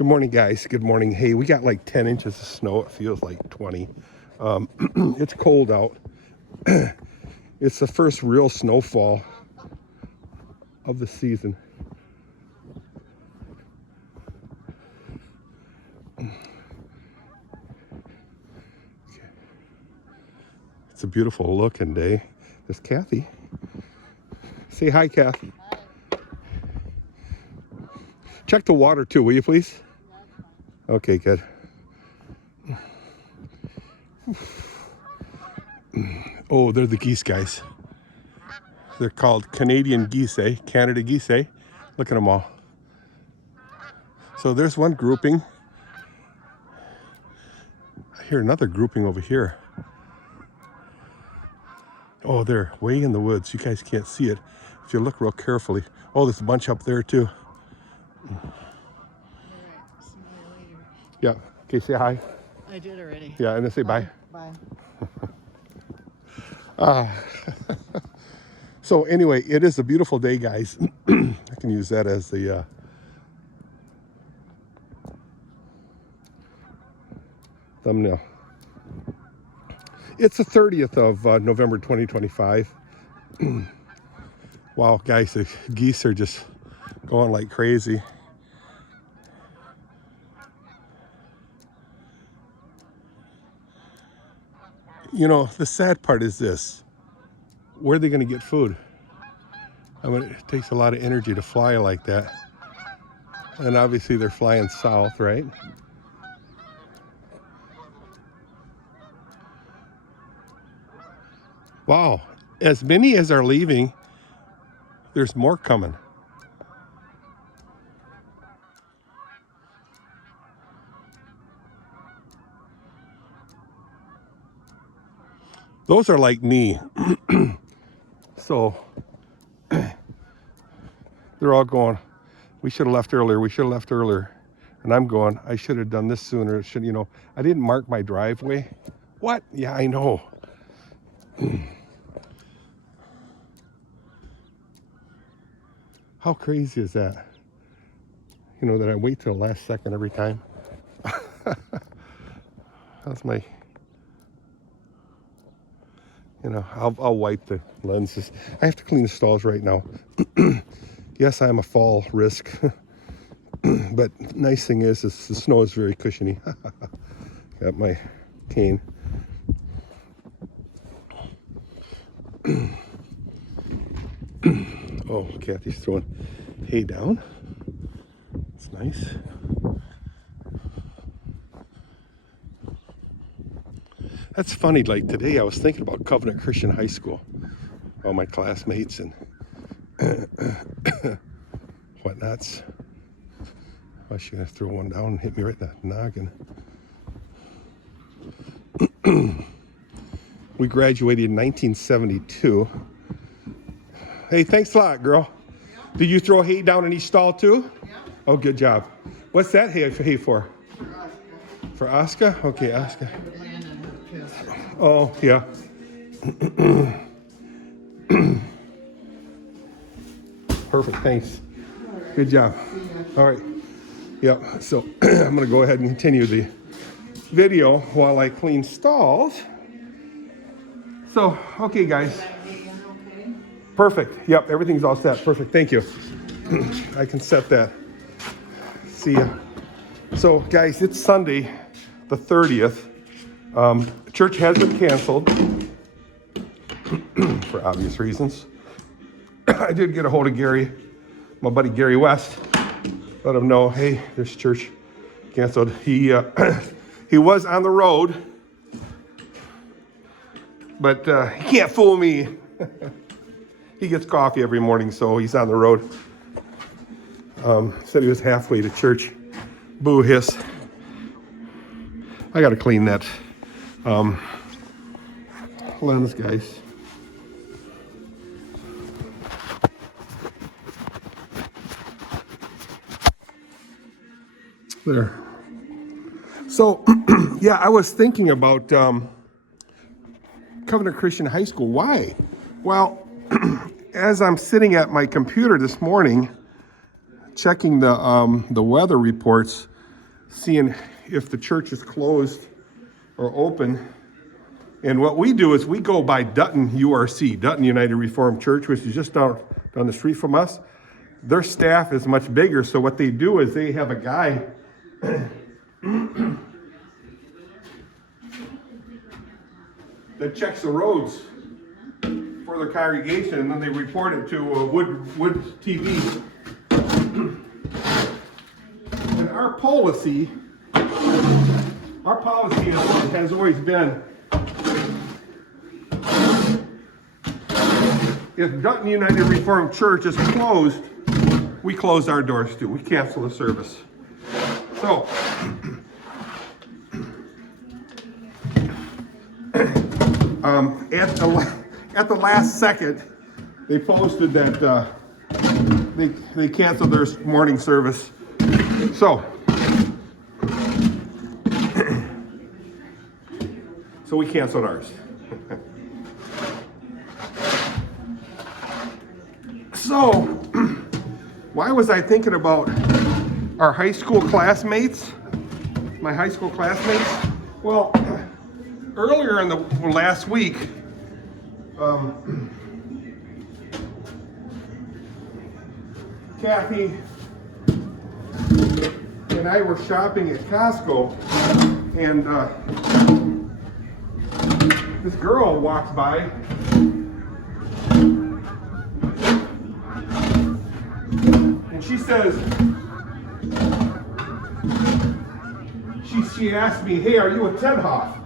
Good morning, guys. Good morning. Hey, we got like 10 inches of snow. It feels like 20. It's cold out. It's the first real snowfall of the season. It's a beautiful looking day. There's Kathy. Say hi, Kathy. Hi. Check the water too, will you please? Okay, good. Oh, they're the geese, guys. They're called Canadian geese, eh? Canada geese, eh? Look at them all. So there's one grouping. I hear another grouping over here. Oh, they're way in the woods. You guys can't see it if you look real carefully. Oh, there's a bunch up there too. All right. Smell you later. Yeah. Okay, say hi. I did already. Yeah, and then say bye. Bye. So anyway, it is a beautiful day, guys. I can use that as the thumbnail. It's the 30th of November 2025. Wow, guys, the geese are just going like crazy. You know, the sad part is this. Where are they going to get food? I mean, it takes a lot of energy to fly like that. And obviously they're flying south, right? Wow, as many as are leaving, there's more coming. Those are like me. So they're all going, we should have left earlier, we should have left earlier. And I'm going, I should have done this sooner. It should, you know, I didn't mark my driveway. What? Yeah, I know. How crazy is that? You know, that I wait till the last second every time. That's my, you know, I'll wipe the lenses. I have to clean the stalls right now. Yes, I'm a fall risk. But nice thing is the snow is very cushiony. Got my cane. Oh, Kathy's throwing hay down. It's nice. That's funny, like today I was thinking about Covenant Christian High School. All my classmates and whatnots. I was gonna throw one down and hit me right in the noggin. We graduated in 1972. Hey, thanks a lot, girl. Yeah. Did you throw hay down in each stall too? Yeah. Oh, good job. What's that hay for? For Oscar? Okay, Oscar. Oh, yeah. Perfect, thanks. Good job. All right. Yep, so I'm gonna go ahead and continue the video while I clean stalls. So, okay, guys. Perfect. Yep, everything's all set. Perfect. Thank you. I can set that. See ya. So, guys, it's Sunday, the 30th. Church has been canceled for obvious reasons. I did get a hold of Gary, my buddy Gary West. Let him know, hey, there's church canceled. He was on the road, but he can't fool me. He gets coffee every morning, so he's on the road. Said he was halfway to church. Boo hiss. I gotta clean that lens, guys. There. So, yeah, I was thinking about Covenant Christian High School. Why? Well, as I'm sitting at my computer this morning, checking the weather reports, seeing if the church is closed or open. And what we do is we go by Dutton URC, Dutton United Reformed Church, which is just down the street from us. Their staff is much bigger, so what they do is they have a guy that checks the roads for their congregation, and then they report it to Wood TV. And our policy has always been, if Dutton United Reformed Church is closed, we close our doors too. We cancel the service. So, at the last second, they posted that they canceled their morning service. So we canceled ours. So, why was I thinking about our high school classmates? My high school classmates? Well, earlier in the last week, Kathy and I were shopping at Costco, and this girl walks by. And she says, she asked me, hey, are you a Haaf?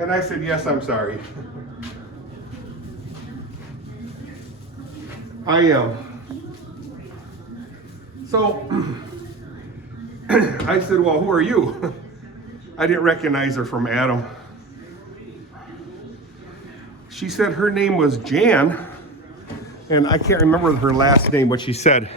And I said, yes, I'm sorry. I am. So I said, well, who are you? I didn't recognize her from Adam. She said her name was Jan, and I can't remember her last name, what she said.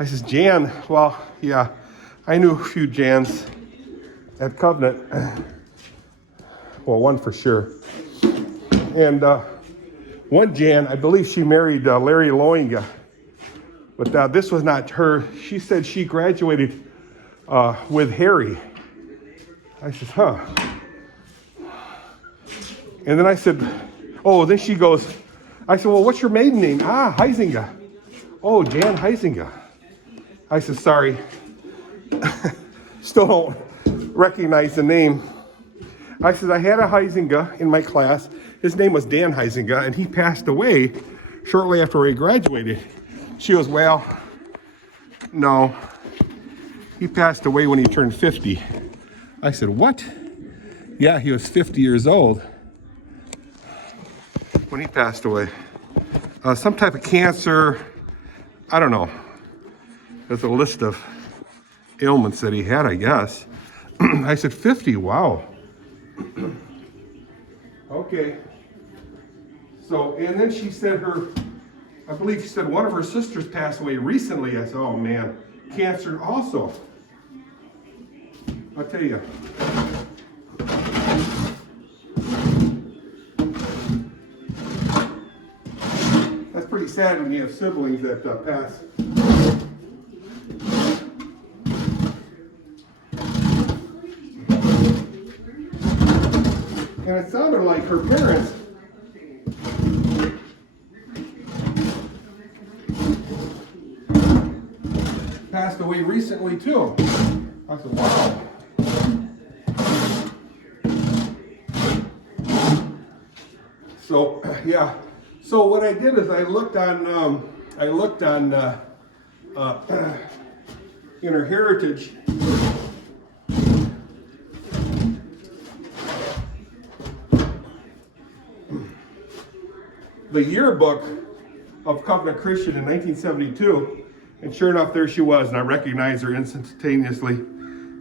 I says, Jan, well, yeah, I knew a few Jans at Covenant. Well, one for sure. And one Jan, I believe she married Larry Loinga, but this was not her. She said she graduated with Harry. I said, huh. And then I said, oh, then she goes, I said, well, what's your maiden name? Ah, Huizinga. Oh, Jan Huizinga. I said, sorry. Still don't recognize the name. I said, I had a Huizinga in my class. His name was Dan Huizinga, and he passed away shortly after we graduated. She goes, well, no. He passed away when he turned 50. I said, what? Yeah, he was 50 years old when he passed away. Some type of cancer, I don't know. There's a list of ailments that he had, I guess. I said, 50, wow. Okay. So, and then she said I believe she said one of her sisters passed away recently. I said, oh man, cancer also. I'll tell you. That's pretty sad when you have siblings that pass. And it sounded like her parents passed away recently too. I said, wow. So yeah. So what I did is I looked on in her heritage. The yearbook of Covenant Christian in 1972, and sure enough, there she was, and I recognized her instantaneously.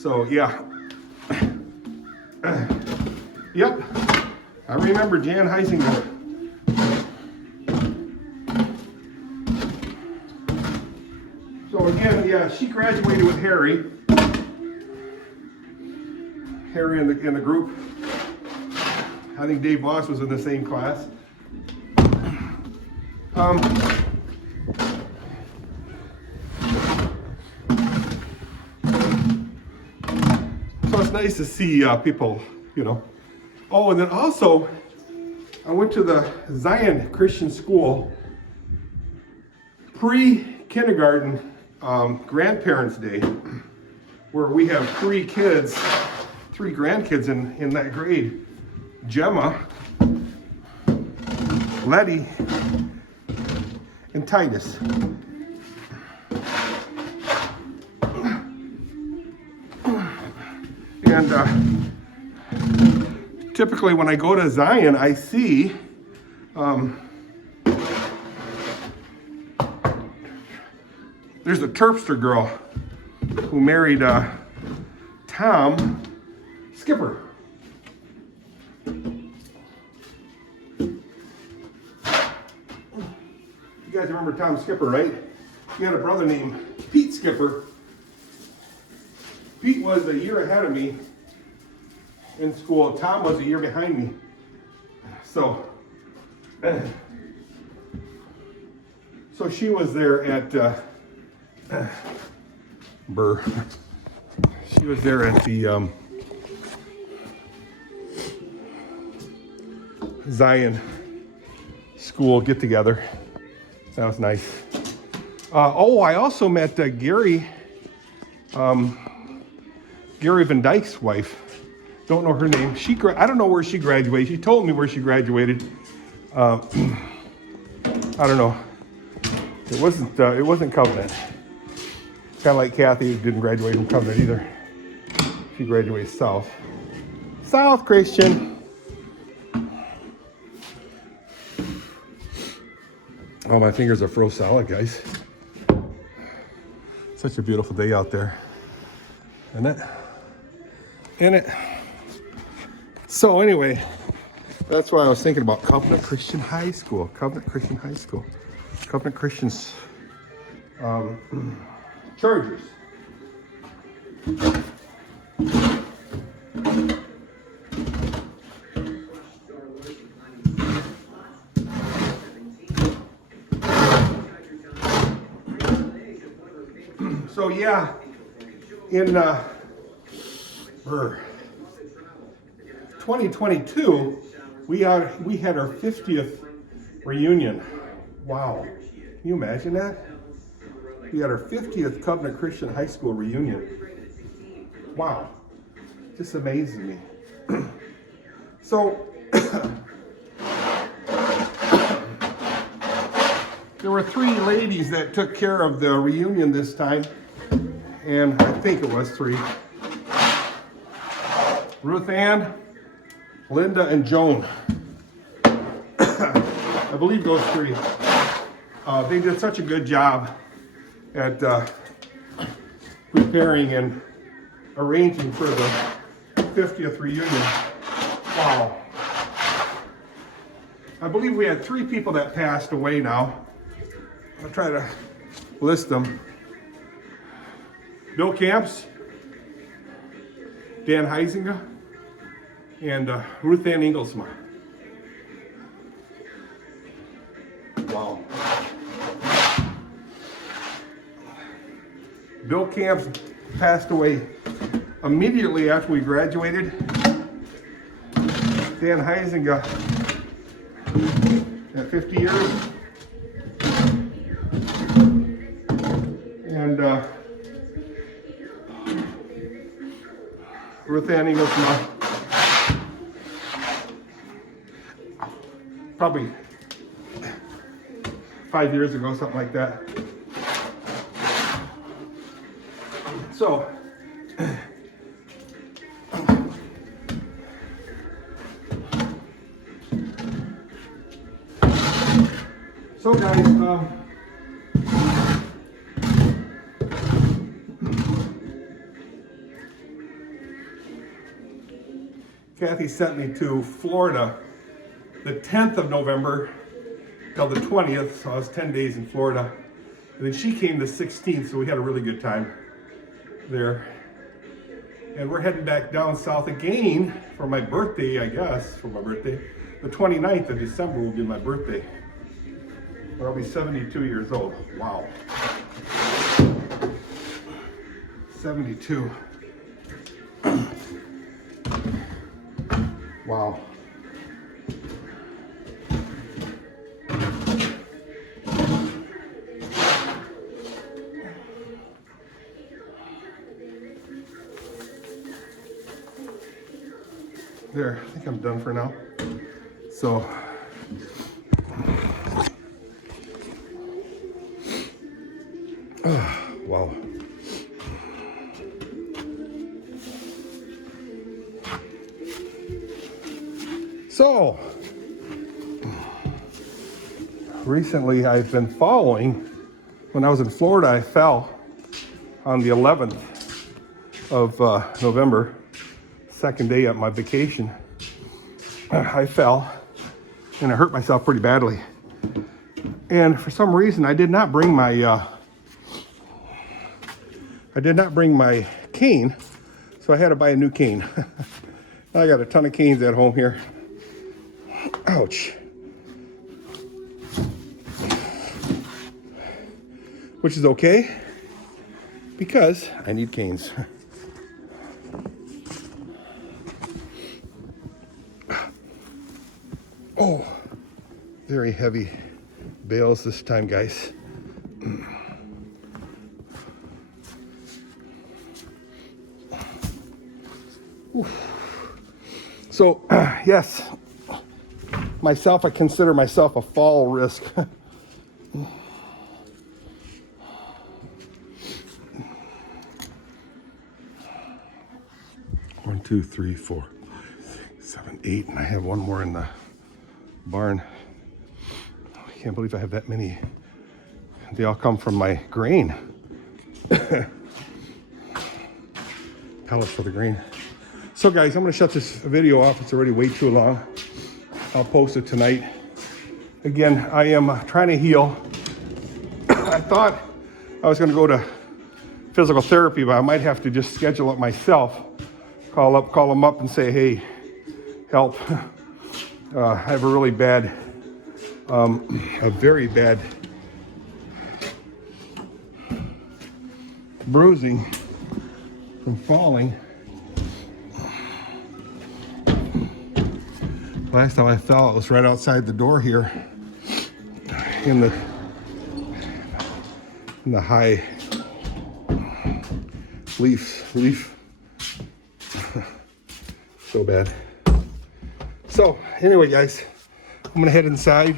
So yeah, yep, I remember Jan Huizinga. So again, yeah, she graduated with Harry. Harry in the group. I think Dave Voss was in the same class. nice to see people, you know. Oh, and then also, I went to the Zion Christian School pre-kindergarten grandparents' day, where we have three grandkids in that grade. Gemma, Letty, and Titus. And typically when I go to Zion, I see there's a Terpster girl who married Tom Skipper. You guys remember Tom Skipper, right? He had a brother named Pete Skipper. Pete was a year ahead of me in school. Tom was a year behind me. So she was there at She was there at the Zion school get together. That was nice. Oh, I also met Gary Van Dyke's wife. Don't know her name. I don't know where she graduated. She told me where she graduated. I don't know. It wasn't Covenant. Kind of like Kathy didn't graduate from Covenant either. She graduated South Christian. Oh, my fingers are froze solid, guys. Such a beautiful day out there. Isn't it? So anyway, that's why I was thinking about Covenant Christian High School. Covenant Christian's Chargers. So yeah, in 2022, we had our 50th reunion. Wow, can you imagine that? We had our 50th Covenant Christian High School reunion. Wow, just amazes me. So there were three ladies that took care of the reunion this time, and I think it was three. Ruth Ann, Linda, and Joan. I believe those three. They did such a good job at preparing and arranging for the 50th reunion. Wow. I believe we had three people that passed away now. I'll try to list them. Bill Camps, Dan Heisinger, and Ruth Ann Inglesma. Wow. Bill Camps passed away immediately after we graduated. Dan Heisinger at 50 years. And Ruth Ann Inglesma, probably 5 years ago, something like that. So, guys, Kathy sent me to Florida the 10th of November till the 20th, so I was 10 days in Florida. And then she came the 16th, so we had a really good time there. And we're heading back down south again for my birthday, I guess, The 29th of December will be my birthday. Where I'll be 72 years old. Wow. 72. Wow. There, I think I'm done for now. So, wow. So, recently I've been following. When I was in Florida, I fell on the 11th of November, second day of my vacation. I fell and I hurt myself pretty badly. And for some reason, I did not bring my cane, so I had to buy a new cane. I got a ton of canes at home here. Ouch. Which is okay, because I need canes. Oh, very heavy bales this time, guys. So, yes, myself, I consider myself a fall risk. 1, 2, 3, 4, 7, 8, and I have one more in the barn. I can't believe I have that many. They all come from my grain. Pellets for the grain. So guys, I'm gonna shut this video off. It's already way too long. I'll post it tonight. Again, I am trying to heal. I thought I was gonna go to physical therapy, but I might have to just schedule it myself. Call them up and say, hey, help. I have a really bad, a very bad bruising from falling. Last time I fell, it was right outside the door here in the high leaf. So bad. So anyway, guys, I'm gonna head inside.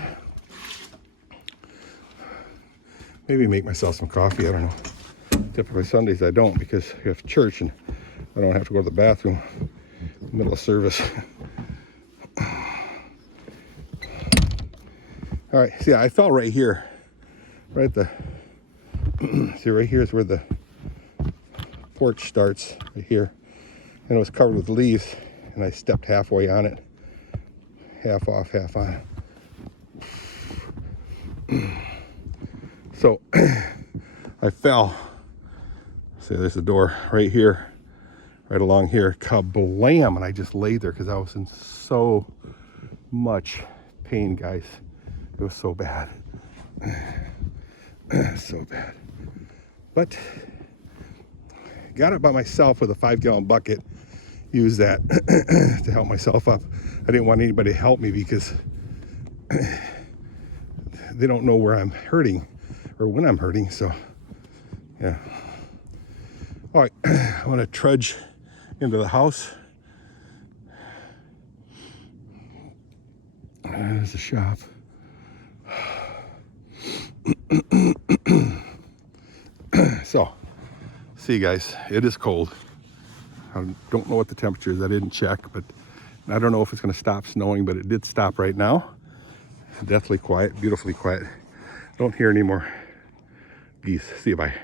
Maybe make myself some coffee, I don't know. Typically Sundays I don't, because I have church and I don't have to go to the bathroom in the middle of service. All right, see, I fell right here, right at the, see, right here is where the porch starts, right here. And it was covered with leaves, and I stepped halfway on it. Half off, half on. So, I fell. See, there's the door right here, right along here. Kablam! And I just laid there because I was in so much pain, guys. It was so bad. So bad. But got it by myself with a 5-gallon bucket. Use that to help myself up. I didn't want anybody to help me because they don't know where I'm hurting or when I'm hurting. So, yeah. All right, I want to trudge into the house. There's the shop. So, see you guys. It is cold. I don't know what the temperature is. I didn't check, but I don't know if it's going to stop snowing, but it did stop right now. Deathly quiet, beautifully quiet. Don't hear any more geese. See you, bye.